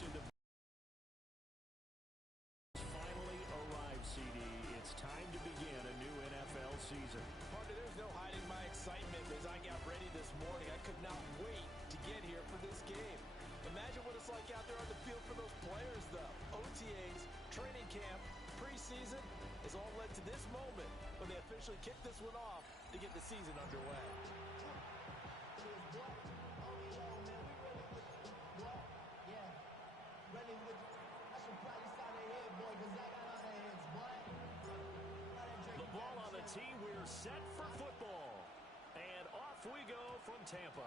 see the finally arrived, CD. It's time to begin a new NFL season. Partner, there's no hiding my excitement as I got ready this morning. I could not wait to get here for this game. Imagine what it's like out there on the field for those players, though. OTAs, training camp, preseason has all led to this moment when they officially kick this one off to get the season underway. The ball on the tee, we're set for football. And off we go from Tampa.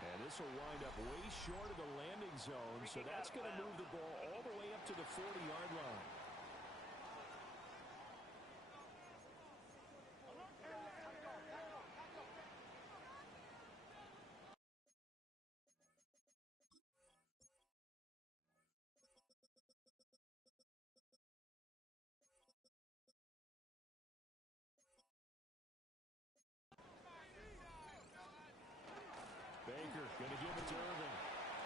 And this will wind up way short of the landing zone, so that's going to move the ball all the way up to the 40-yard line. Baker going to give it to Irvin.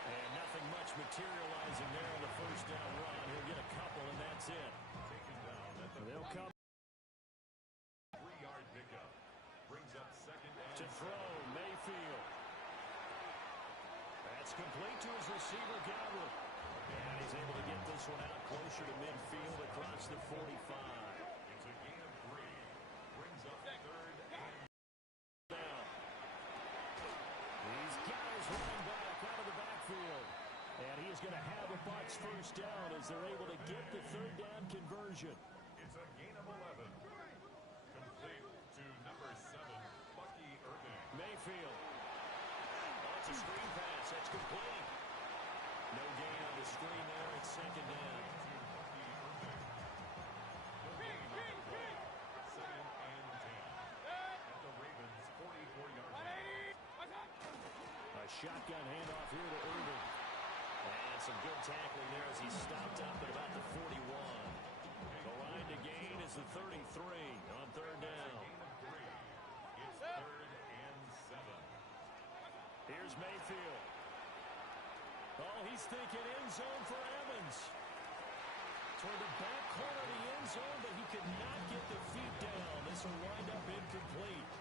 And nothing much materializing there on the first down run. He'll get a couple, and that's it. They'll come. 3-yard pickup. Brings up second and to throw, Mayfield. That's complete to his receiver, Gabbard. And he's able to get this one out closer to midfield across the 45. It's a gain of 3. Brings up third and down. These guys running back out of the backfield. And he is going to have a Bucs first down as they're able to get the third down conversion. it's a gain of 11. Complete to number 7, Bucky Irving. Mayfield. Oh, it's a screen pass. That's complete. No gain on the screen there. It's second down. To Bucky Irving. The gain on the play. Second and 10. At the Ravens' 44-yard line. A shotgun handoff here to Irving. And some good tackling there as he stopped up at about the 41. The line to gain is the 33 on third down. Gain of 3. It's third and 7. Here's Mayfield. Oh, he's thinking end zone for Evans. Toward the back corner of the end zone, but he could not get the feet down. This will wind up incomplete.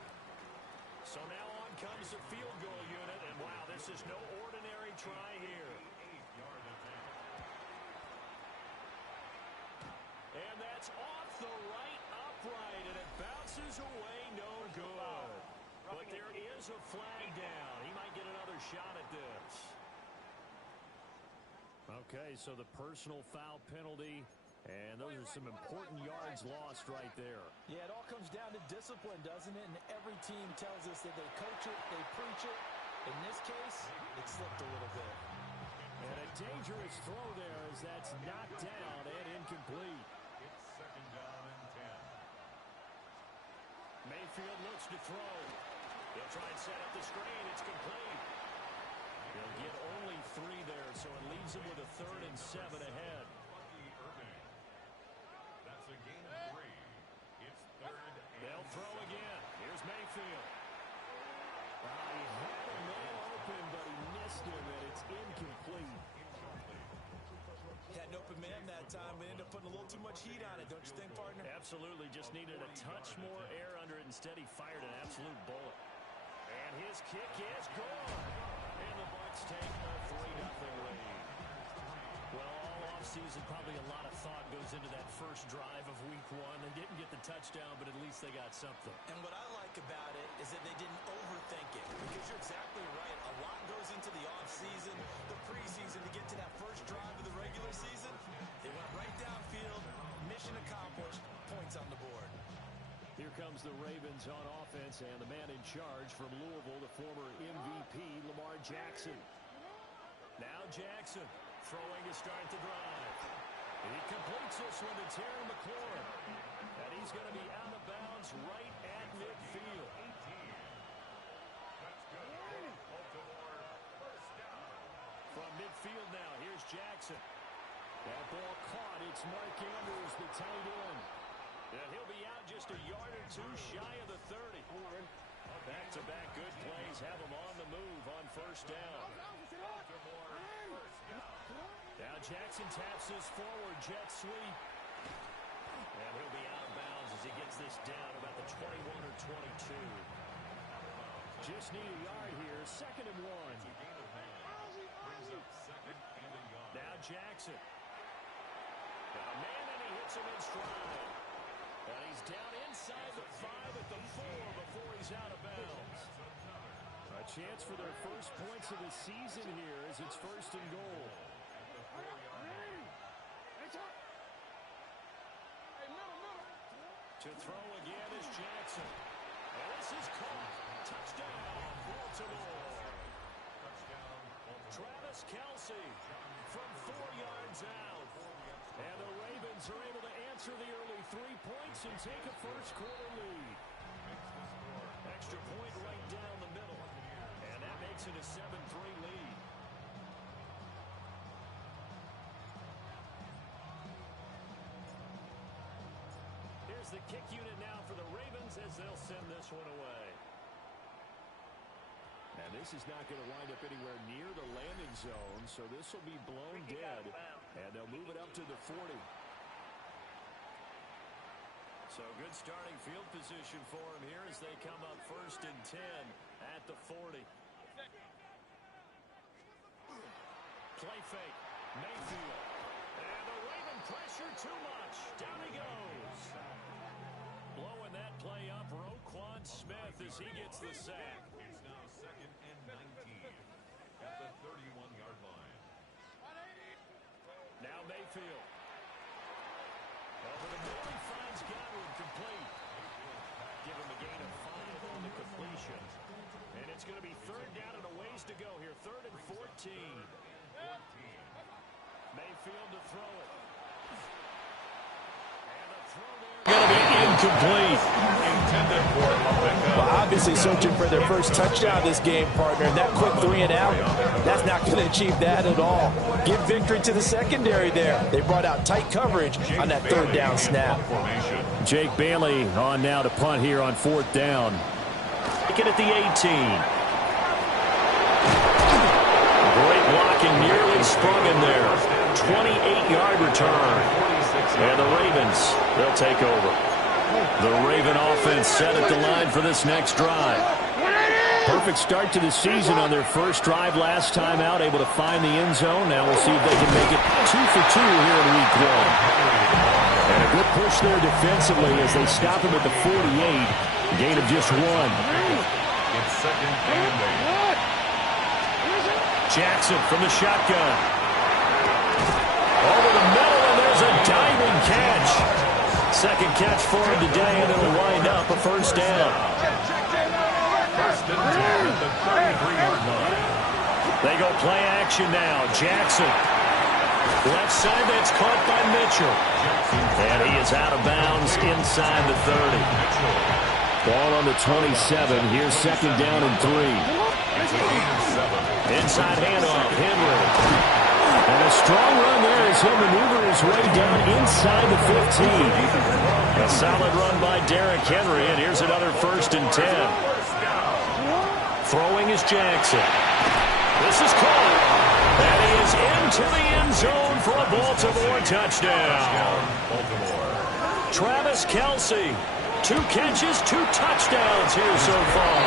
So now on comes the field goal unit, and wow, this is no ordinary try here. 8-yard attempt. And that's off the right upright, and it bounces away, no good. But there is a flag down. He might get another shot at this. Okay, so the personal foul penalty, and those are some important yards lost right there. Yeah, it all comes down to discipline, doesn't it? And every team tells us that they coach it, they preach it. In this case, it slipped a little bit. And a dangerous throw there as that's knocked down and incomplete. It's second down and 10. Mayfield looks to throw. He'll try and set up the screen. It's complete. He'll get only 3 there, so it leaves him with a 3rd and 7 ahead. Bucky Irving. That's a gain of 3. It's third and They'll throw again. Here's Mayfield. He had a man open, but he missed him, and it's incomplete. Had an open man that time, but ended up putting a little too much heat on it, don't you think, partner? Absolutely. Just needed a touch more air under it. Instead, he fired an absolute bullet. And his kick is good. And the Bucs take a 3-0 lead. Well, all offseason, probably a lot of thought goes into that first drive of week 1. They didn't get the touchdown, but at least they got something. And what I like about it is that they didn't overthink it. Because you're exactly right. A lot goes into the offseason, the preseason to get to that first drive of the regular season. They went right downfield. Mission accomplished. Points on the board. Here comes the Ravens on offense, and the man in charge from Louisville, the former MVP, Lamar Jackson. Now Jackson throwing to start the drive. He completes this one to Terry McLaurin. And he's going to be out of bounds right at midfield. 18. That's good. Baltimore first down. From midfield now, here's Jackson. That ball caught. It's Mark Andrews, the tight end. And he'll be out just a yard or 2 shy of the 30. Back-to-back good plays have him on the move on first down. Baltimore first down. Jackson taps this forward jet sweep. And he'll be out of bounds as he gets this down about the 21 or 22. Just need a yard here. 2nd and 1. Now Jackson. Got a man and he hits him in stride. And he's down inside the 5 at the 4 before he's out of bounds. A chance for their first points of the season here as it's 1st and goal. To throw again is Jackson. And this is caught. Touchdown, Baltimore. Travis Kelce from 4 yards out. And the Ravens are able to answer the early 3 points and take a first-quarter lead. Extra point right down the middle. And that makes it a 7-3 lead. Here's the kick unit now for the Ravens as they'll send this one away. And this is not going to wind up anywhere near the landing zone, so this will be blown dead. And they'll move it up to the 40. So good starting field position for him here as they come up 1st and 10 at the 40. Play fake. Mayfield. And the Raven pressure too much. Down he goes. Blowing that play up, Roquan Smith as he gets the sack. It's now 2nd and 19 at the 31-yard line. Now Mayfield. Over the middle, he finds Godwin complete. Give him a gain of 5 on the completion. And it's going to be 3rd down and a ways to go here. 3rd and 14. Mayfield to throw it. And the throw there. Going to be incomplete. Intended for Well, obviously searching for their first touchdown this game, partner. And that quick 3 and out, that's not going to achieve that at all. Give victory to the secondary there. They brought out tight coverage on that 3rd down snap. Jake Bailey on now to punt here on 4th down. Taken at the 18. Great blocking, nearly sprung in there. 28-yard return. And the Ravens, they'll take over. The Raven offense set at the line for this next drive. Perfect start to the season on their first drive last time out, able to find the end zone. Now we'll see if they can make it 2 for 2 here in week 1. And a good push there defensively as they stop him at the 48. Gain of just 1. It's 2nd and 8. Jackson from the shotgun. Over the middle, and there's a diving catch. 2nd catch for him today, and it'll wind up a 1st down. 1st and 10 at the 33-yard line. They go play action now. Jackson. Left side, that's caught by Mitchell. And he is out of bounds inside the 30. Ball on the 27. Here's 2nd down and 3. Inside handoff, Henry. And a strong run there as he'll maneuver his way down inside the 15. A solid run by Derrick Henry, and here's another 1st and 10. Throwing is Jackson. This is caught. And he is into the end zone for a Baltimore touchdown. Travis Kelce. 2 catches, 2 touchdowns here so far.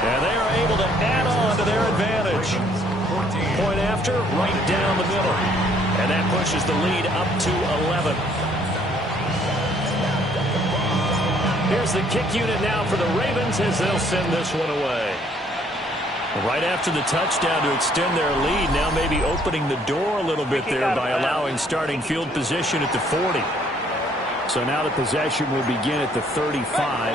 And they are able to add on to their advantage. Point after, right down the middle. And that pushes the lead up to 11. Here's the kick unit now for the Ravens as they'll send this one away. Right after the touchdown to extend their lead, now maybe opening the door a little bit there by allowing starting field position at the 40. So now the possession will begin at the 35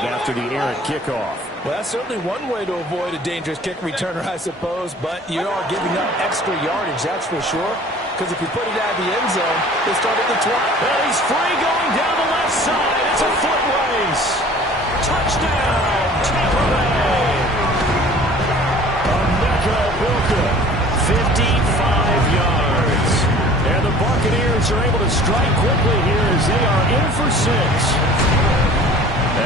after the errant kickoff. Well, that's certainly one way to avoid a dangerous kick returner, I suppose, but you are giving up extra yardage, that's for sure. Because if you put it out of the end zone, they start at the 20. Well, he's free going down the left side. It's a foot race. Touchdown, Tampa Bay. Emeka Egbuka, 55 yards. And the Buccaneers are able to strike quickly here as they are in for 6.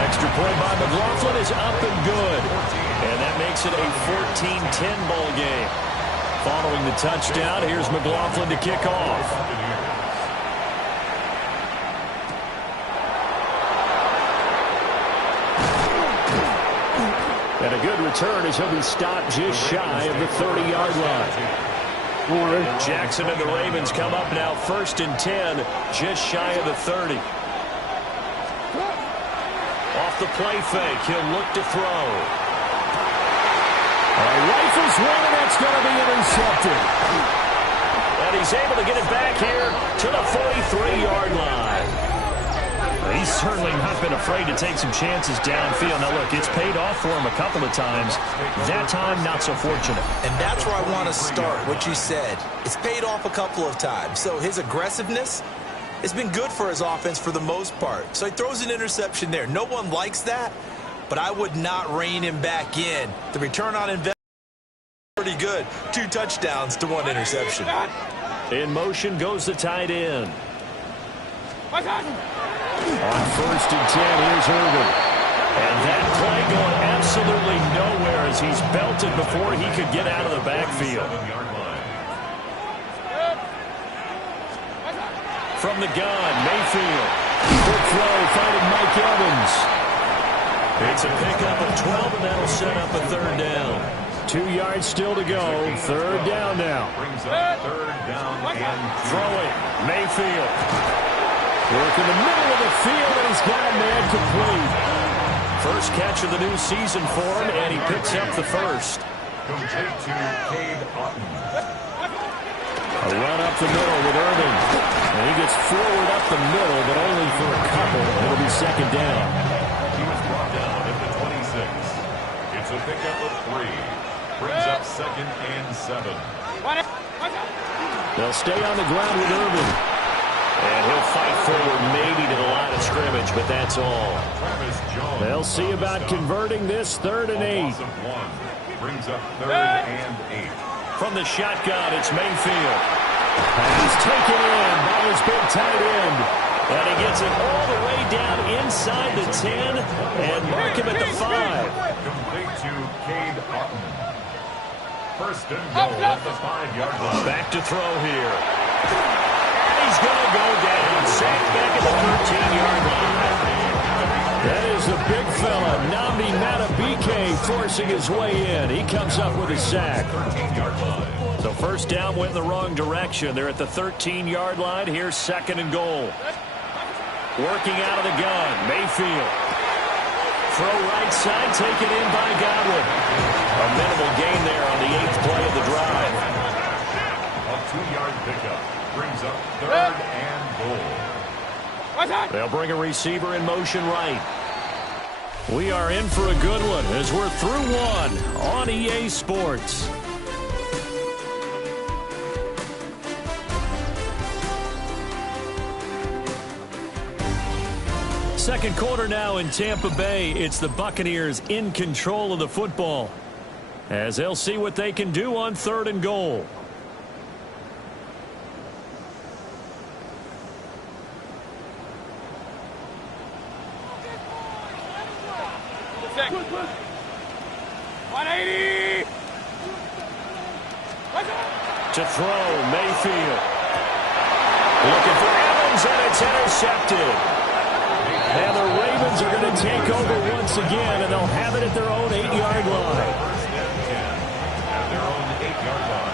Extra point by McLaughlin is up and good. And that makes it a 14-10 ball game. Following the touchdown, here's McLaughlin to kick off. And a good return as he'll be stopped just shy of the 30-yard line. Jackson and the Ravens come up now 1st and 10, just shy of the 30. Off the play fake, he'll look to throw. Rifles one, and that's going to be intercepted. And he's able to get it back here to the 43-yard line. He's certainly not been afraid to take some chances downfield. Now, look, it's paid off for him a couple of times. That time, not so fortunate. And that's where I want to start, what you said. It's paid off a couple of times. So his aggressiveness has been good for his offense for the most part. So he throws an interception there. No one likes that, but I would not rein him back in. The return on investment is pretty good. 2 touchdowns to 1 interception. In motion goes the tight end. On 1st and 10, here's Irvin. And that play going absolutely nowhere as he's belted before he could get out of the backfield. From the gun, Mayfield. Quick throw, finding Mike Evans. It's a pickup of 12, and that'll set up a 3rd down. 2 yards still to go. 3rd down now. Brings up 3rd down and throwing, Mayfield. Work in the middle of the field, and he's got a man complete. First catch of the new season for him, and he picks up the 1st. complete to Cade Otton. A run up the middle with Irvin. And he gets forward up the middle, but only for a couple. It'll be 2nd down. He was brought down at the 26. It's a pickup of 3. Brings up 2nd and 7. They'll stay on the ground with Irvin. And he'll fight forward maybe to the line of scrimmage, but that's all. They'll see about converting this 3rd and 8. Brings up 3rd and 8. From the shotgun, it's Mayfield. And he's taken in by his big tight end. And he gets it all the way down inside the 10 and mark him at the 5. Complete to Cade Otton. 1st and goal at the 5-yard line. Back to throw here. He's going to go down. Sacked back at the 13-yard line. That is the big fella, Nnamdi Madubuike, forcing his way in. He comes up with a sack. 13-yard line. So 1st down went in the wrong direction. They're at the 13-yard line. Here's 2nd and goal. Working out of the gun, Mayfield. Throw right side, taken in by Godwin. A minimal gain there on the 8th play of the drive. A 2-yard pickup. Brings up 3rd and goal. They'll bring a receiver in motion right. We are in for a good one as we're through one on EA Sports. Second quarter now in Tampa Bay. It's the Buccaneers in control of the football as they'll see what they can do on 3rd and goal. To throw, Mayfield. Looking for Evans, and it's intercepted. And the Ravens are going to take over once again, and they'll have it at their own 8-yard line. 1st and 10 at their own 8-yard line.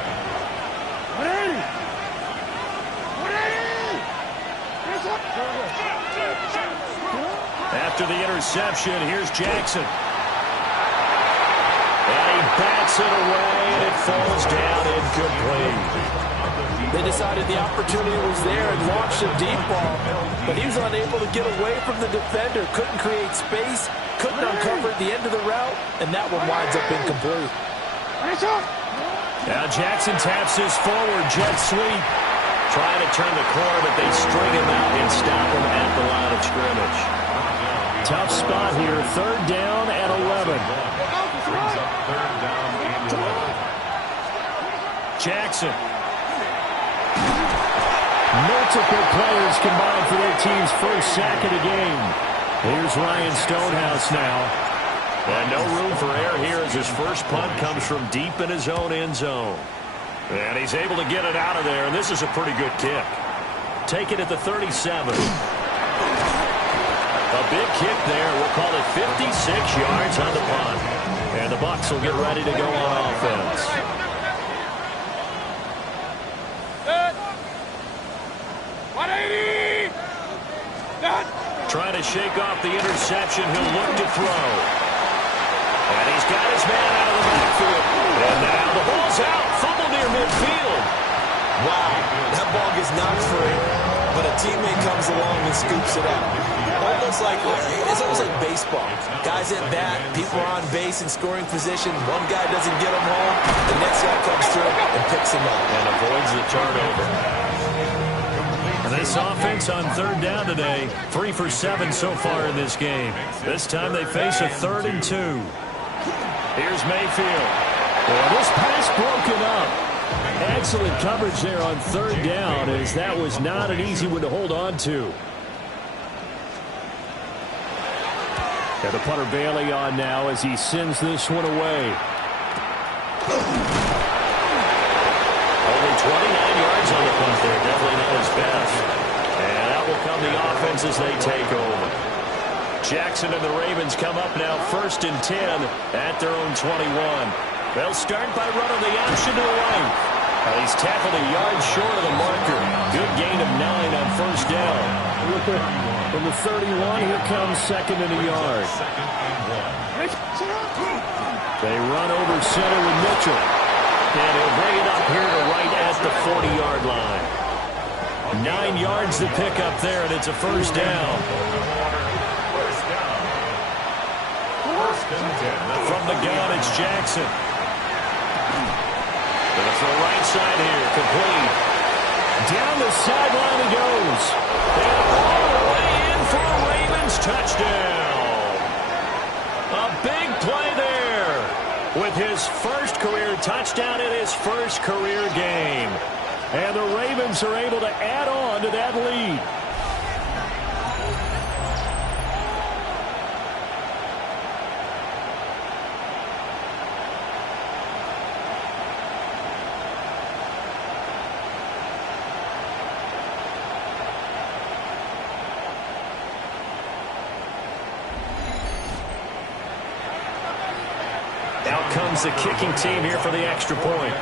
After the interception, here's Jackson. And he bats it away, and it falls down incomplete. They decided the opportunity was there and launched a deep ball, but he was unable to get away from the defender, couldn't create space, couldn't uncover at the end of the route, and that one winds up incomplete. Now Jackson taps this forward, jet sweep. Trying to turn the corner, but they string him out and stop him at the line of scrimmage. Tough spot here, 3rd down and 11. Brings up 3rd down and 11. Jackson. Multiple players combined for their team's first sack of the game. Here's Ryan Stonehouse now. And no room for error here as his first punt comes from deep in his own end zone. And he's able to get it out of there, and this is a pretty good kick. Take it at the 37. A big kick there. We'll call it 56 yards on the punt. And the Bucs will get ready to go on offense. Trying to shake off the interception. He'll look to throw. And he's got his man out of the backfield. And now the ball's out. Fumble near midfield. Wow, that ball gets knocked free, but a teammate comes along and scoops it out. It's almost like baseball. Guys at bat, people are on base in scoring position. One guy doesn't get him home. The next guy comes through and picks him up. And avoids the turnover. And this offense on third down today, 3 for 7 so far in this game. This time they face a 3rd and 2. Here's Mayfield. Well, this pass broken up. Excellent coverage there on third down, as that was not an easy one to hold on to. Got the punter Bailey on now as he sends this one away. Only 29 yards on the punt there. Definitely not his best. And out will come the offense as they take over. Jackson and the Ravens come up now 1st and 10 at their own 21. They'll start by running the option to the right. He's tackled a yard short of the marker. Good gain of 9 on 1st down. From the 31, here comes 2nd and a yard. They run over center with Mitchell. And he'll bring it up here to right at the 40-yard line. 9 yards to pick up there, and it's a 1st down. From the gun, it's Jackson. Gonna throw right side here, complete. Down the sideline he goes. And all the way in for a Ravens touchdown. A big play there with his first career touchdown in his first career game. And the Ravens are able to add on to that lead. Out comes the kicking team here for the extra point.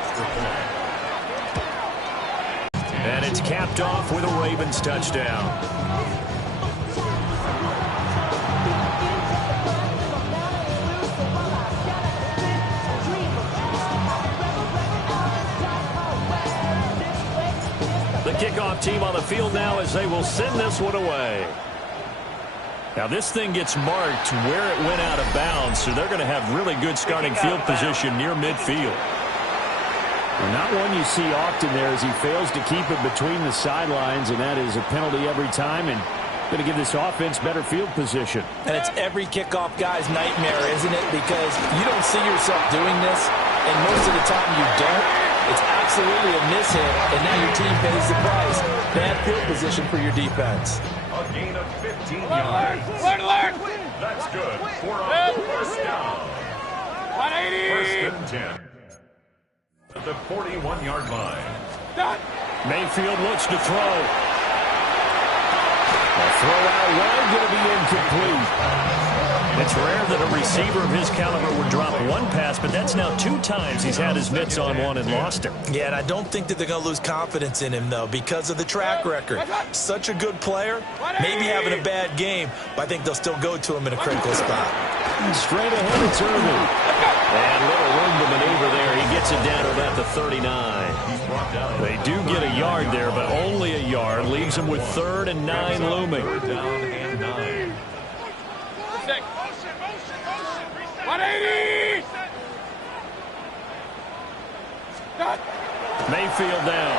And it's capped off with a Ravens touchdown. The kickoff team on the field now as they will send this one away. Now this thing gets marked where it went out of bounds, so they're going to have really good starting field position near midfield. Well, not one you see often there as he fails to keep it between the sidelines, and that is a penalty every time, and going to give this offense better field position. And it's every kickoff guy's nightmare, isn't it? Because you don't see yourself doing this, and most of the time you don't. It's absolutely a mishit, and now your team pays the price. Bad field position for your defense. A gain of 15 yards. That's good for a 1st down. 1st and 10. At the 41-yard line. Mayfield looks to throw. A throw out wide, going to be incomplete. It's rare that a receiver of his caliber would drop one pass, but that's now 2 times he's had his mitts on one and lost it. Yeah, and I don't think that they're going to lose confidence in him, though, because of the track record. Such a good player, maybe having a bad game, but I think they'll still go to him in a critical spot. Straight ahead, it's Irvin. And little room to maneuver there. He gets it down to about the 39. They do get a yard there, but only a yard. Leaves him with 3rd and 9 looming. 3rd down and 9. 180! Mayfield down.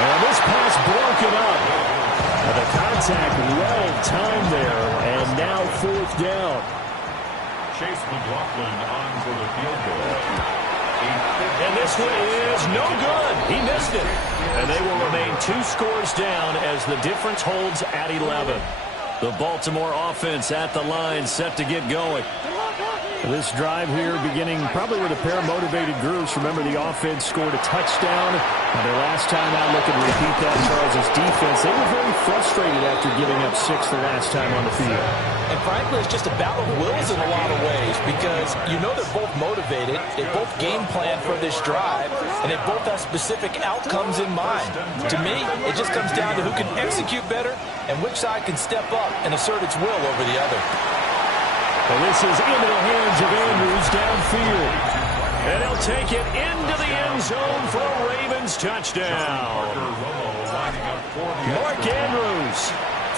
And this pass broken up. The contact well timed there, and now 4th down. Chase McLaughlin on for the field goal. And this one is no good. He missed it. And they will remain 2 scores down as the difference holds at 11. The Baltimore offense at the line set to get going. This drive here beginning probably with a pair of motivated groups. Remember, the offense scored a touchdown. Now their last time out, looking to repeat that, Charles' defense. They were very frustrated after giving up 6 the last time on the field. And frankly, it's just a battle of wills in a lot of ways because you know they're both motivated. They both game plan for this drive, and they both have specific outcomes in mind. To me, it just comes down to who can execute better and which side can step up and assert its will over the other. And this is into the hands of Andrews downfield. And he'll take it into the end zone for a Ravens touchdown. Mark Andrews,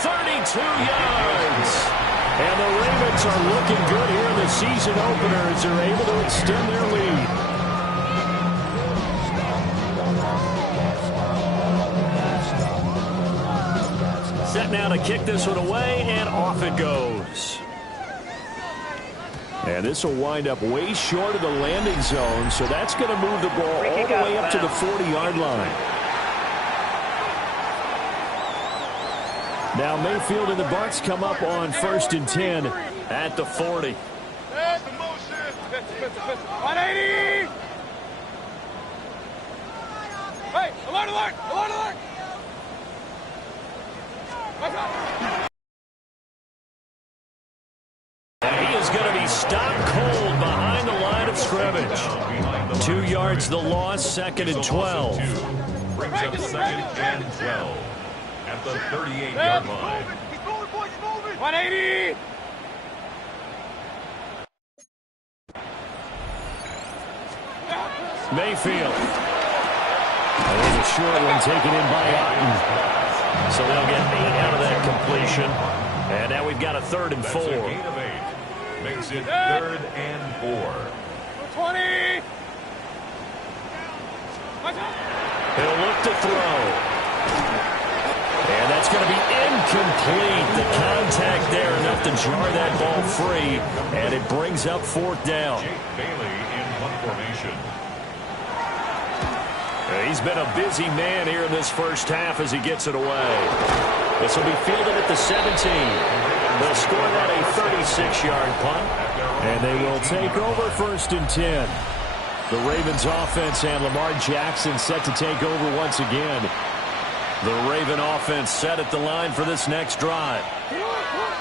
32 yards. And the Ravens are looking good here in the season opener as they're able to extend their lead. Set now to kick this one away, and off it goes. And this will wind up way short of the landing zone, so that's going to move the ball all the way up to the 40-yard line. Now Mayfield and the Bucs come up on 1st and 10 at the 40. 180! Hey, alert, alert, alert, alert! He is going to be stopped cold behind the line of scrimmage. 2 yards the loss, 2nd and 12. Brings up 2nd and 12 at the 38-yard line. He's moving, boys, he's moving! 180! Mayfield. There's a short one taken in by Otten. So they'll get 8 out of that completion. And now we've got a 3rd and 4. That's a gain of 8. Makes it 3rd and 4. 20! He'll look to throw. And that's going to be incomplete. The contact there enough to jar that ball free. And it brings up 4th down. Jake Bailey in punt formation. He's been a busy man here in this first half as he gets it away. This will be fielded at the 17. They'll score that a 36-yard punt. And they will take over 1st and 10. The Ravens offense and Lamar Jackson set to take over once again. The Raven offense set at the line for this next drive.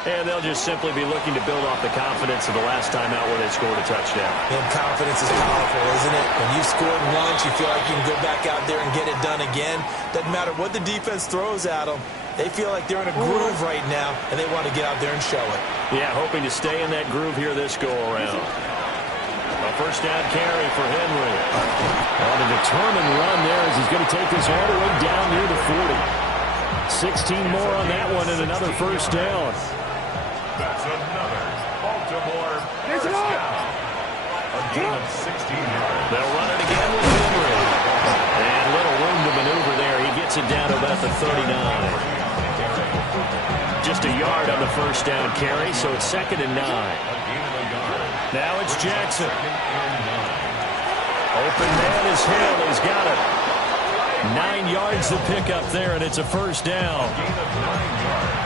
And they'll just simply be looking to build off the confidence of the last time out where they scored a touchdown. And confidence is powerful, isn't it? When you've scored once, you feel like you can go back out there and get it done again. Doesn't matter what the defense throws at them. They feel like they're in a groove right now, and they want to get out there and show it. Yeah, hoping to stay in that groove here this go-around. A 1st down carry for Henry. On a determined run there as he's going to take this all the way down near the 40. 16 more on that one and another 1st down. That's another Baltimore first down. A gain of 16 yards. They'll run it again with Henry. And little room to maneuver there. He gets it down to about the 39. Just a yard on the 1st down carry, so it's 2nd and 9. Now it's Jackson. Open man is Hill. He's got it. 9 yards to pick up there, and it's a 1st down.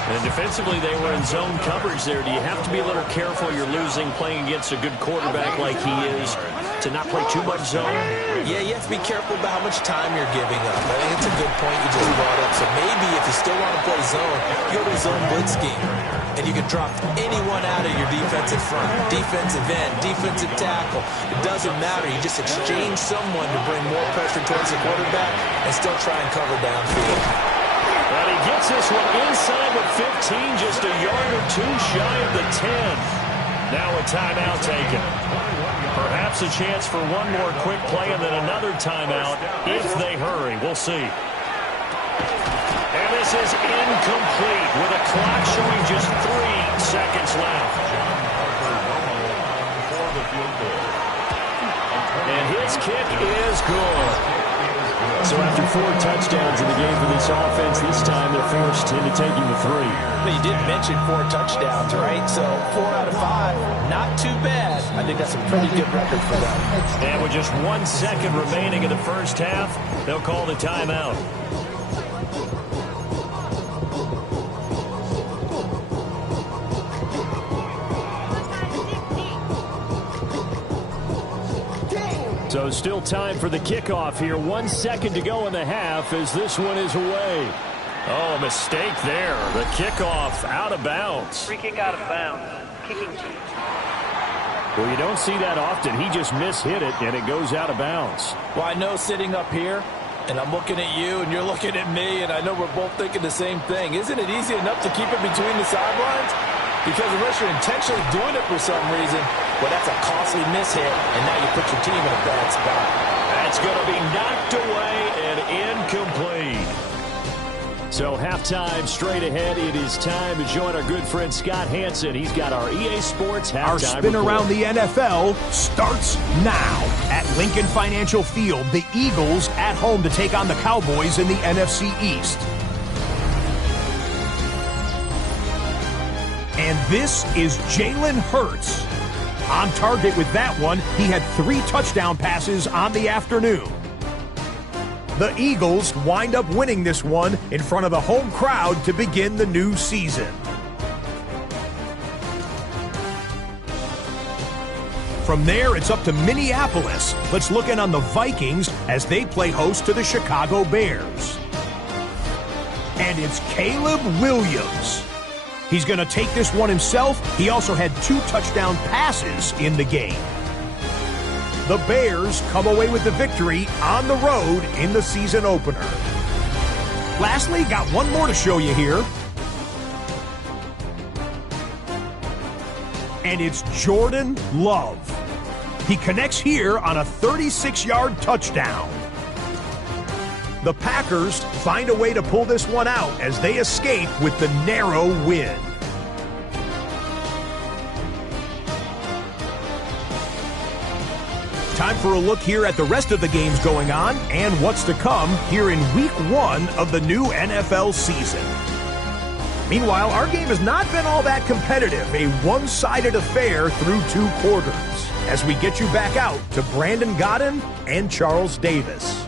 And defensively, they were in zone coverage there. Do you have to be a little careful? You're losing playing against a good quarterback like he is to not play too much zone? Yeah, you have to be careful about how much time you're giving up. I think it's a good point you just brought up. So maybe if you still want to play zone, you go to zone blitz scheme. And you can drop anyone out of your defensive front, defensive end, defensive tackle. It doesn't matter. You just exchange someone to bring more pressure towards the quarterback and still try and cover downfield. But he gets this one inside the 15, just a yard or 2 shy of the 10. Now a timeout taken. Perhaps a chance for one more quick play and then another timeout if they hurry. We'll see. And this is incomplete with a clock showing just 3 seconds left. And his kick is good. So after 4 touchdowns in the game for this offense, this time they're forced into taking the 3. Well, you did mention 4 touchdowns, right? So 4 out of 5, not too bad. I think that's a pretty good record for them. And with just 1 second remaining in the first half, they'll call the timeout. So still time for the kickoff here. 1 second to go in the half as this one is away. Oh, mistake there. The kickoff out of bounds. Free kick out of bounds. Kicking team. Well, you don't see that often. He just mishit it, and it goes out of bounds. Well, I know sitting up here, and I'm looking at you, and you're looking at me, and I know we're both thinking the same thing. Isn't it easy enough to keep it between the sidelines? Because unless you're intentionally doing it for some reason, well, that's a costly mishit, and now you put your team in a bad spot. That's going to be knocked away and incomplete. So halftime straight ahead. It is time to join our good friend Scott Hansen. He's got our EA Sports halftime Our spin report. around the NFL starts now. At Lincoln Financial Field, the Eagles at home to take on the Cowboys in the NFC East. And this is Jalen Hurts. On target with that one, he had 3 touchdown passes on the afternoon. The Eagles wind up winning this one in front of the home crowd to begin the new season. From there, it's up to Minneapolis. Let's look in on the Vikings as they play host to the Chicago Bears. And it's Caleb Williams. He's going to take this one himself. He also had 2 touchdown passes in the game. The Bears come away with the victory on the road in the season opener. Lastly, got one more to show you here. And it's Jordan Love. He connects here on a 36-yard touchdown. The Packers find a way to pull this one out as they escape with the narrow win. Time for a look here at the rest of the games going on and what's to come here in Week 1 of the new NFL season. Meanwhile, our game has not been all that competitive, a one-sided affair through 2 quarters, as we get you back out to Brandon Godden and Charles Davis.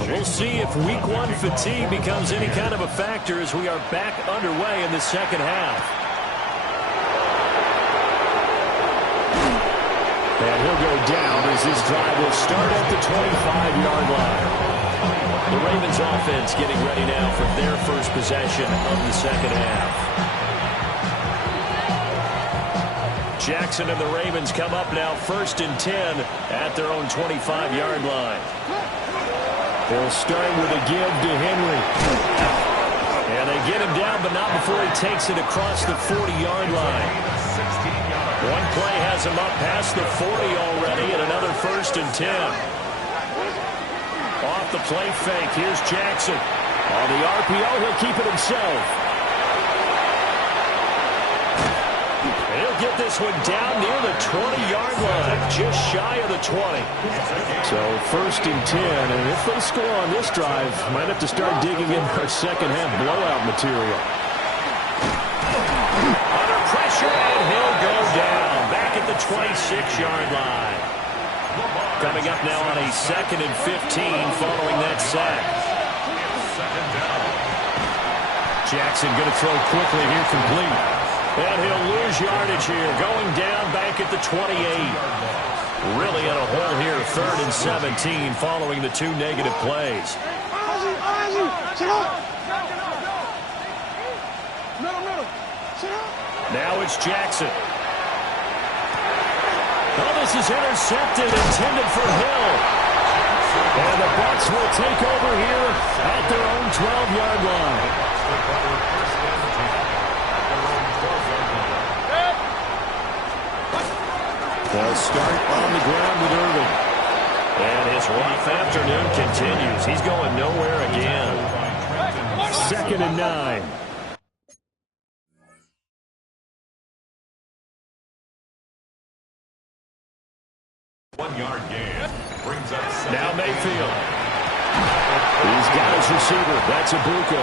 We'll see if Week 1 fatigue becomes any kind of a factor as we are back underway in the second half. And he'll go down as this drive will start at the 25-yard line. The Ravens offense getting ready now for their first possession of the second half. Jackson and the Ravens come up now 1st and 10 at their own 25-yard line. They'll start with a give to Henry. And they get him down, but not before he takes it across the 40-yard line. One play has him up past the 40 already, and another 1st and 10. Off the play fake, here's Jackson. On the RPO, he'll keep it himself. He'll get this one down near the 20-yard line, just shy of the 20. So 1st and 10, and if they score on this drive, might have to start digging in for second half blowout material. Under pressure, and he'll go down, back at the 26-yard line. Coming up now on a 2nd and 15 following that sack. Jackson going to throw quickly here, complete. And he'll lose yardage here, going down back at the 28. Really in a hole here, 3rd and 17 following the 2 negative plays. Now it's Jackson. Oh, this is intercepted, intended for Hill. And the Bucs will take over here at their own 12-yard line. They'll start on the ground with Irvin. And his rough afternoon continues. He's going nowhere again. 2nd and 9. One-yard gain brings up Now Mayfield. He's got his receiver. That's Ibuka.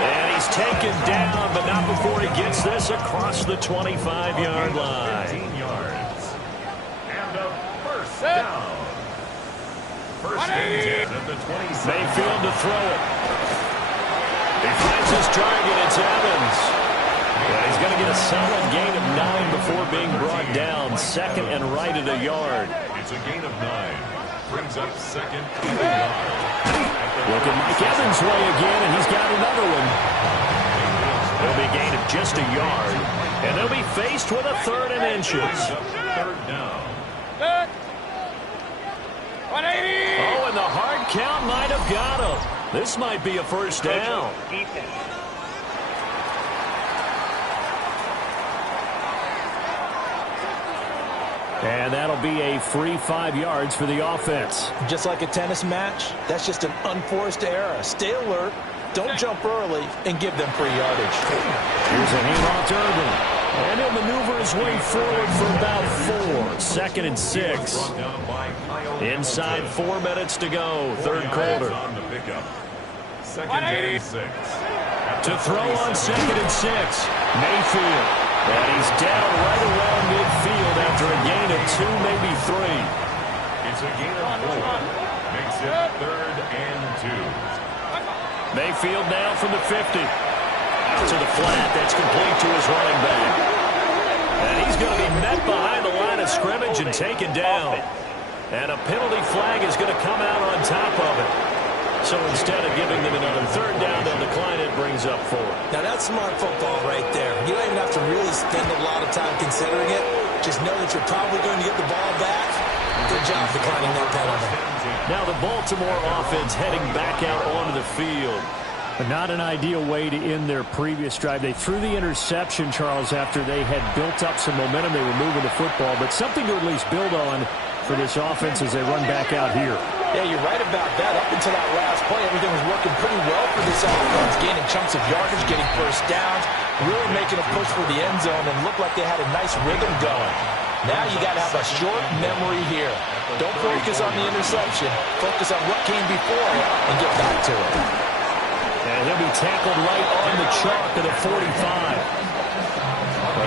And he's taken down, but not before he gets this across the 25-yard line. 15 yards. And a first down. First and 10 at the 27. Mayfield to throw it. He finds his target. It's Evans. And he's going to get a solid gain of 9 before being brought down. Second and right at a yard. It's a gain of 9. Brings up second and a yard. Look at Mike Evans' way again, and he's got another one. It'll be a gain of just a yard. And they'll be faced with a third and inches. Third down. 180. Oh, and the hard count might have got him. This might be a first down. And that'll be a free 5 yards for the offense. Just like a tennis match, that's just an unforced error. Stay alert, don't jump early, and give them free yardage. Here's a handoff to Urban. And he'll maneuver his way forward for about 4. Second and 6. Inside 4 minutes to go. Third quarter. Second and 6. To throw on second and 6. Mayfield. And he's down right around midfield after a gain of 2, maybe 3. It's a gain of 4. Makes it third and 2. Mayfield now from the 50. Out to the flat. That's complete to his running back. And he's going to be met behind the line of scrimmage and taken down. And a penalty flag is going to come out on top of it. So instead of giving them another third down, they'll decline it, brings up 4. Now that's smart football right there. You don't even have to really spend a lot of time considering it. Just know that you're probably going to get the ball back. Good job declining that penalty. Now the Baltimore offense heading back out onto the field. But not an ideal way to end their previous drive. They threw the interception, Charles, after they had built up some momentum. They were moving the football, but something to at least build on for this offense as they run back out here. Yeah, you're right about that. Up until that last play, everything was working pretty well for this offense, gaining chunks of yardage, getting first downs, really making a push for the end zone, and looked like they had a nice rhythm going. Now you got to have a short memory here. Don't focus on the interception. Focus on what came before it and get back to it. And he'll be tackled right on the chalk at the 45.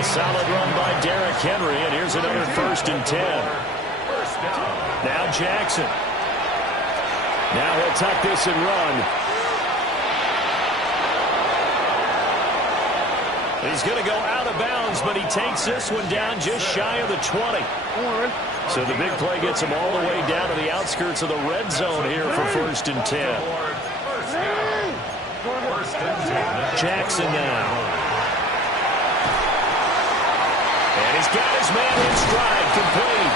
A solid run by Derrick Henry, and here's another first and 10. Now Jackson. Now he'll tuck this and run. He's going to go out of bounds, but he takes this one down just shy of the 20. So the big play gets him all the way down to the outskirts of the red zone here for first and 10. Jackson now. And he's got his man in stride, complete.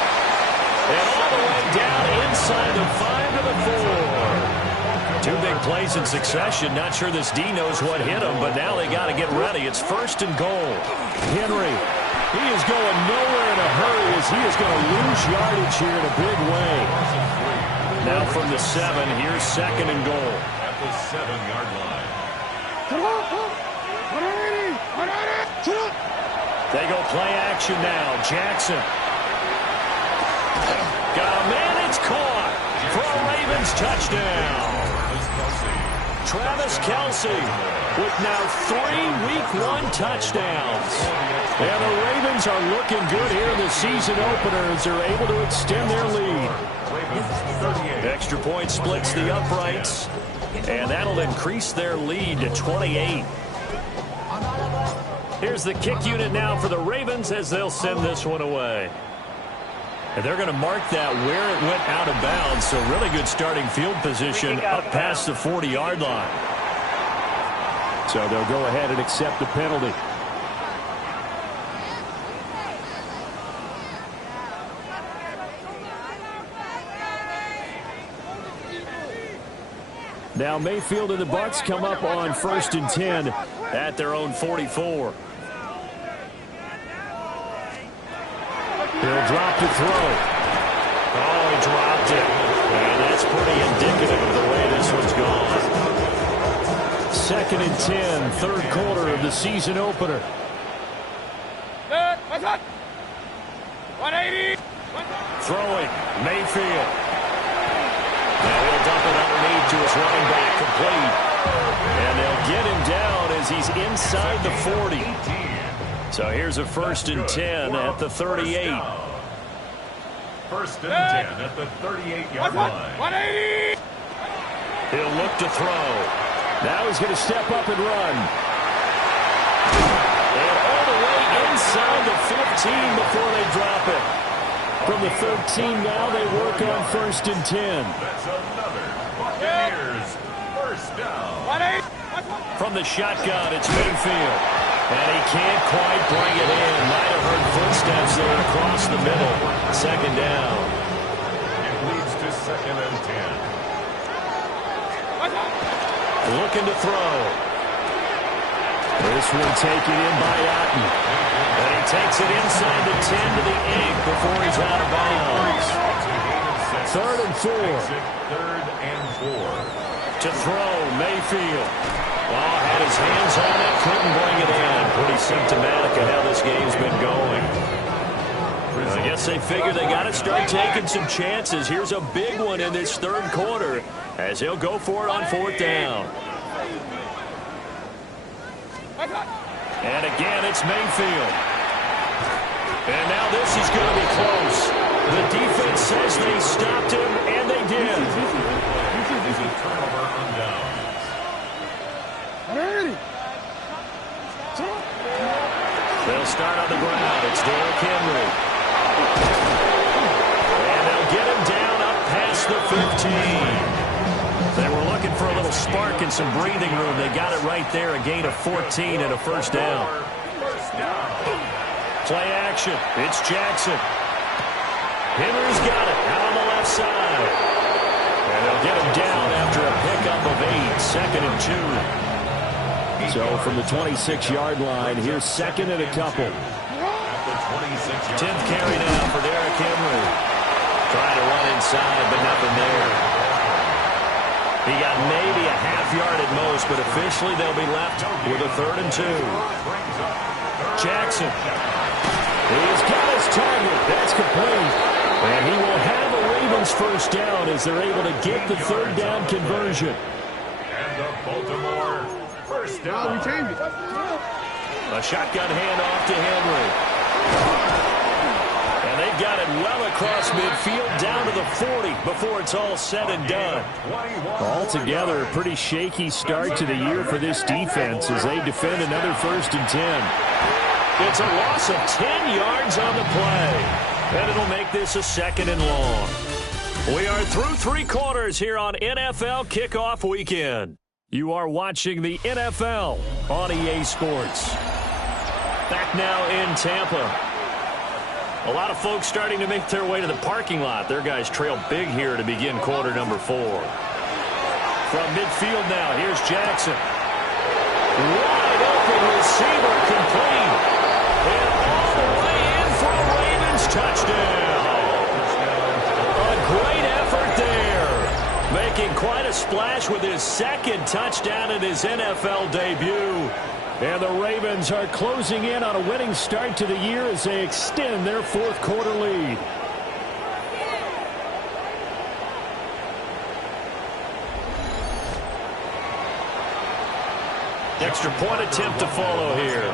And all the way down inside the 5 to the 4. 2 big plays in succession. Not sure this D knows what hit him, but now they got to get ready. It's first and goal. Henry, he is going nowhere in a hurry as he is going to lose yardage here in a big way. Now from the 7, here's second and goal. At the 7-yard line. They go play action now. Jackson. Got a man, it's caught for a Ravens touchdown. Travis Kelce with now 3 Week 1 touchdowns. And the Ravens are looking good here in the season opener as they're able to extend their lead. Extra point splits the uprights, and that'll increase their lead to 28. Here's the kick unit now for the Ravens as they'll send this one away. And they're going to mark that where it went out of bounds, so really good starting field position up past the 40-yard line. So they'll go ahead and accept the penalty. Now Mayfield and the Bucs come up on first and 10 at their own 44. He'll drop to throw. Oh, he dropped it. And that's pretty indicative of the way this one's gone. Second and 10, third quarter of the season opener. 180. Throwing, Mayfield. to his running back, complete. And they'll get him down as he's inside the 40. So here's a 1st and 10 at the 38. 1st and 10 at the 38-yard line. 180! He'll look to throw. Now he's going to step up and run. And all the way inside the 15 before they drop it. From the 13 now, they work on 1st and 10. That's another Buccaneers 1st down. From the shotgun, it's Mayfield. And he can't quite bring it in. Might have heard footsteps there across the middle. 2nd down. It leads to 2nd and 10. Looking to throw. This one taken in by Otten. And he takes it inside the 10 to the 8 before he's out of bounds. 3rd and 4. 3rd and 4. To throw, Mayfield. Oh, had his hands on it, couldn't bring it in. Pretty symptomatic of how this game's been going. I guess they figure they got to start taking some chances. Here's a big one in this 3rd quarter as he'll go for it on 4th down. And again, it's Mayfield. And now this is going to be close. The defense says they stopped him, and they did. Is a turnover on downs. They'll start on the ground. It's Derrick Henry. And they'll get him down up past the 15. They were looking for a little spark and some breathing room. They got it right there, a gain of 14 and a 1st down. Play action. It's Jackson. Henry's got it out on the left side. And they'll get him down after a pickup of 8, 2nd and 2. So from the 26-yard line, here's 2nd and a couple. 10th carry now for Derrick Henry. Trying to run inside, but nothing there. He got maybe a half yard at most, but officially they'll be left with a 3rd and 2. Jackson. He's got his target. That's complete. And he will have a Ravens 1st down as they're able to get the 3rd down conversion. And the Baltimore 1st down. A shotgun handoff to Henry. And they've got it well across midfield down to the 40 before it's all said and done. Altogether, a pretty shaky start to the year for this defense as they defend another 1st and 10. It's a loss of 10 yards on the play. And it'll make this a 2nd and long. We are through 3 quarters here on NFL Kickoff Weekend. You are watching the NFL on EA Sports. Back now in Tampa. A lot of folks starting to make their way to the parking lot. Their guys trail big here to begin quarter number 4. From midfield now, here's Jackson. Wide open receiver, complete. And all the way in for a Ravens touchdown. A great effort there. Making quite a splash with his 2nd touchdown in his NFL debut. And the Ravens are closing in on a winning start to the year as they extend their 4th quarter lead. Extra point attempt to follow here.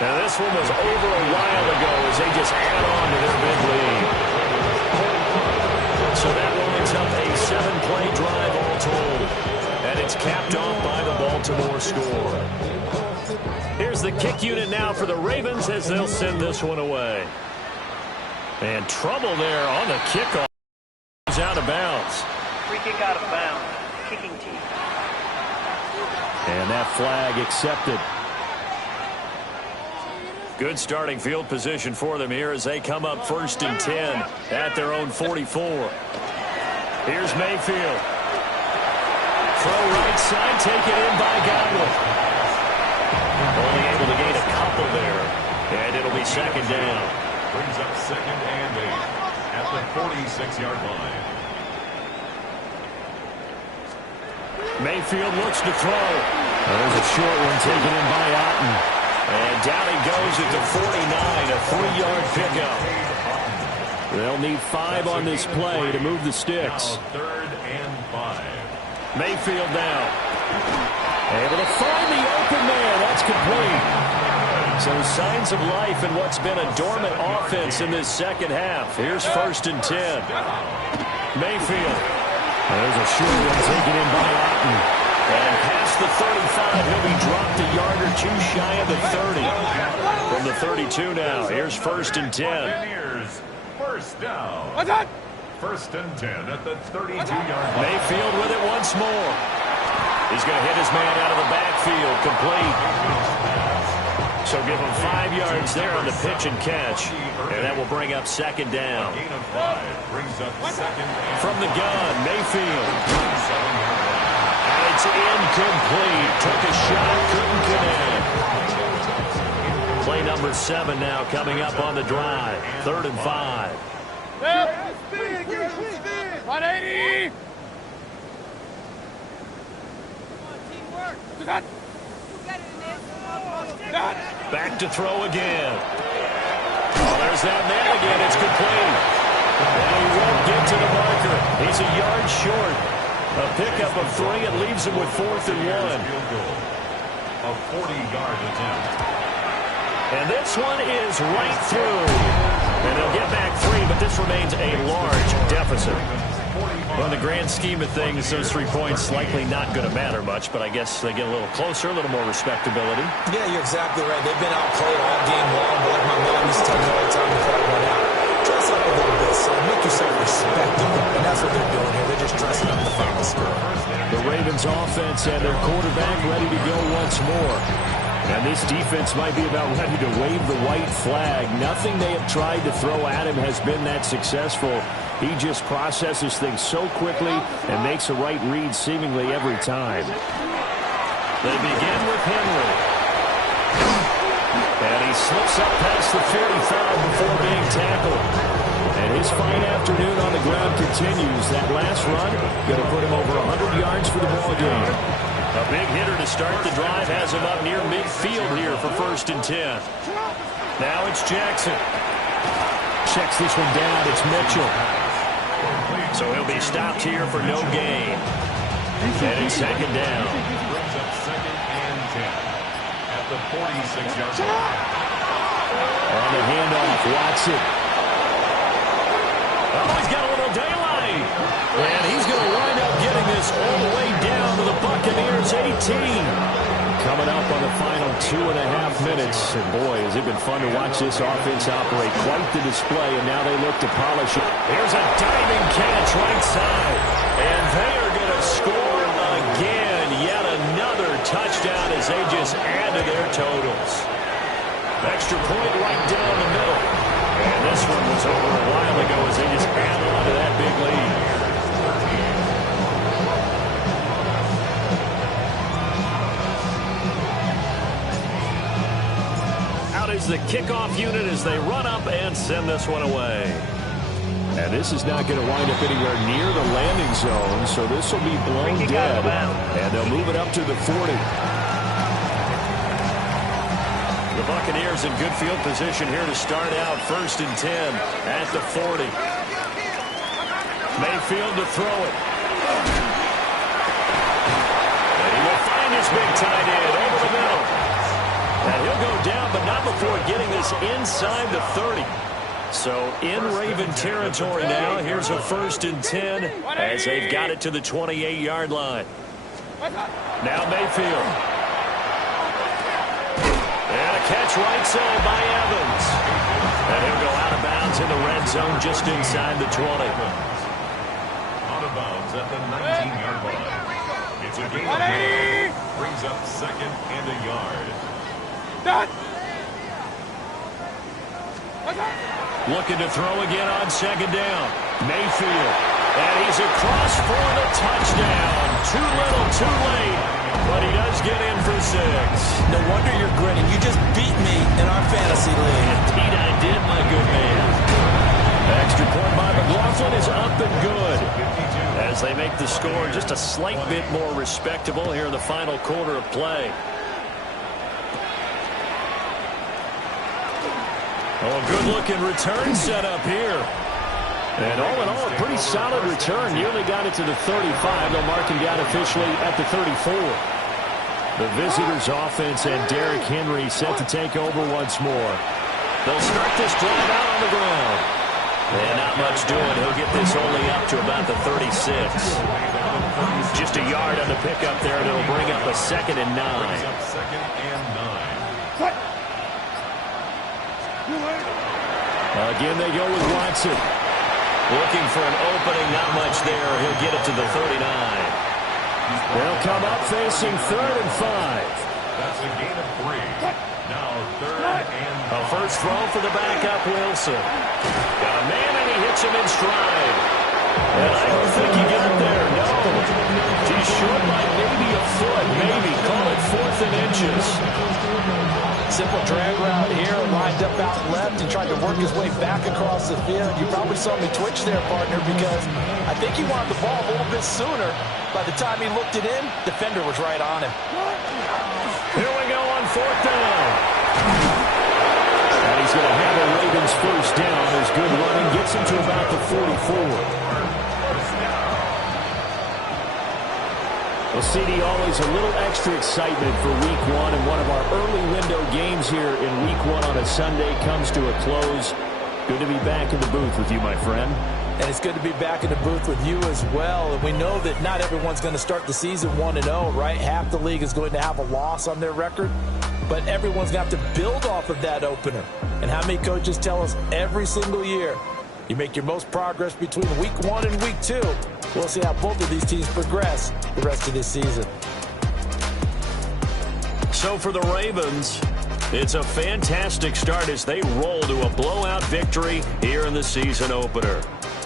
Now this one was over a while ago as they just add on to their big lead. So that winds up a 7-play drive all told. And it's capped off by the Baltimore score. Here's the kick unit now for the Ravens as they'll send this one away. And trouble there on the kickoff. He's out of bounds. Free kick out of bounds. Kicking team. And that flag accepted. Good starting field position for them here as they come up 1st and 10 at their own 44. Here's Mayfield. Throw right side, taken in by Godwin. Only able to gain a couple there. And it'll be 2nd down. Brings up 2nd and 8 at the 46-yard line. Mayfield looks to throw. There's a short one taken in by Otten. And down he goes at the 49, a 3-yard pickup. They'll need 5 on this play to move the sticks. Now 3rd and 5. Mayfield now. Able to find the open man. That's complete. So signs of life in what's been a dormant offense in this second half. Here's 1st and 10. Mayfield. There's a short one taken in by Otten. And past the 35, he'll be dropped a yard or 2 shy of the 30. From the 32 now, here's 1st and 10. Buccaneers, 1st down. 1st and 10 at the 32-yard line. Mayfield with it once more. He's going to hit his man out of the backfield, complete. So give him 5 yards there on the pitch and catch. And that will bring up 2nd down. Gain of 5 brings up 2nd. From the gun, Mayfield. And it's incomplete. Took a shot, couldn't connect. Play number 7 now coming up on the drive. 3rd and 5. 180. Back to throw again. Oh, there's that man again. It's complete. And he won't get to the marker. He's a yard short. A pickup of 3. It leaves him with 4th and 1. A 40-yard attempt. And this one is right through. And they'll get back 3, but this remains a large deficit. Well, in the grand scheme of things, those 3 points likely not going to matter much, but I guess they get a little closer, a little more respectability. Yeah, you're exactly right. They've been outplayed all game long, but like my mom used to tell me all the time before I went out, dress up a little bit, son. Make yourself respectable. And that's what they're doing here. They're just dressing up the final score. The Ravens offense and their quarterback ready to go once more. And this defense might be about ready to wave the white flag. Nothing they have tried to throw at him has been that successful. He just processes things so quickly and makes a right read seemingly every time. They begin with Henry. And he slips up past the 45 before being tackled. And his fine afternoon on the ground continues. That last run going to put him over 100 yards for the ball game. A big hitter to start the drive has him up near midfield here for 1st and 10. Now it's Jackson. Checks this one down. It's Mitchell. So he'll be stopped here for no gain. And it's 2nd down. Brings up 2nd and 10 at the 46-yard line. On the handoff, Watson. Oh, he's got a little daylight. And he's going to wind up getting this all the way down to the Buccaneers 18. Coming up on the final 2.5 minutes. And boy, has it been fun to watch this offense operate. Quite the display, and now they look to polish it. Here's a diving catch right side. And they are going to score again. Yet another touchdown as they just add to their totals. Extra point right down the middle. And this one was over a while ago as they just add on to that big lead. Out is the kickoff unit as they run up and send this one away. And this is not going to wind up anywhere near the landing zone, so this will be blown dead. And they'll move it up to the 40. The Buccaneers in good field position here to start out 1st and 10 at the 40. Mayfield to throw it. And he will find his big tight end over the middle. And he'll go down, but not before getting this inside the 30. So in Raven territory now. Here's a 1st and 10 as they've got it to the 28-yard line. Now Mayfield. And a catch right side by Evans. And he'll go out of bounds in the red zone just inside the 20. Out of bounds at the 19-yard line. It's a gain of 1. Brings up 2nd and a yard. Looking to throw again on 2nd down. Mayfield. And he's across for the touchdown. Too little, too late. But he does get in for 6. No wonder you're grinning. You just beat me in our fantasy league. Indeed I did, my good man. Extra point by McLaughlin is up and good. As they make the score just a slight bit more respectable here in the final quarter of play. Oh, good-looking return set up here. And all in all, a pretty solid return. Nearly got it to the 35. They'll mark him down officially at the 34. The visitors' offense and Derrick Henry set to take over once more. They'll start this drive out on the ground. And not much doing. He'll get this only up to about the 36. Just a yard on the pickup there, and it'll bring up a 2nd and 9. Again, they go with Watson. Looking for an opening, not much there. He'll get it to the 39. They'll come up facing 3rd and 5. That's a gain of 3. Now 3rd and 5. A first throw for the backup, Wilson. Got a man, and he hits him in stride. And I don't think he got there, no. He's short by maybe a foot, maybe. Call it 4th and inches. Simple drag route here, lined up out left and tried to work his way back across the field. You probably saw me twitch there, partner, because I think he wanted the ball a little bit sooner. By the time he looked it in, defender was right on him. Here we go on 4th down. And he's going to have a Ravens first down. His good running gets him to about the 44. Well, CD, always a little extra excitement for Week 1, and one of our early window games here in Week 1 on a Sunday comes to a close. Good to be back in the booth with you, my friend. And it's good to be back in the booth with you as well. And we know that not everyone's going to start the season 1-0, right? Half the league is going to have a loss on their record, but everyone's going to have to build off of that opener. And how many coaches tell us every single year, you make your most progress between Week 1 and Week 2. We'll see how both of these teams progress the rest of this season. So for the Ravens, it's a fantastic start as they roll to a blowout victory here in the season opener.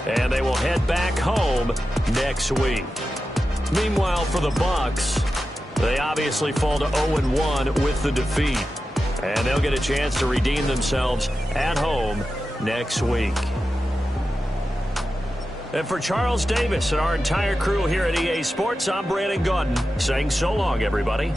And they will head back home next week. Meanwhile, for the Bucs, they obviously fall to 0-1 with the defeat. And they'll get a chance to redeem themselves at home next week. And for Charles Davis and our entire crew here at EA Sports, I'm Brandon Gaudin saying so long, everybody.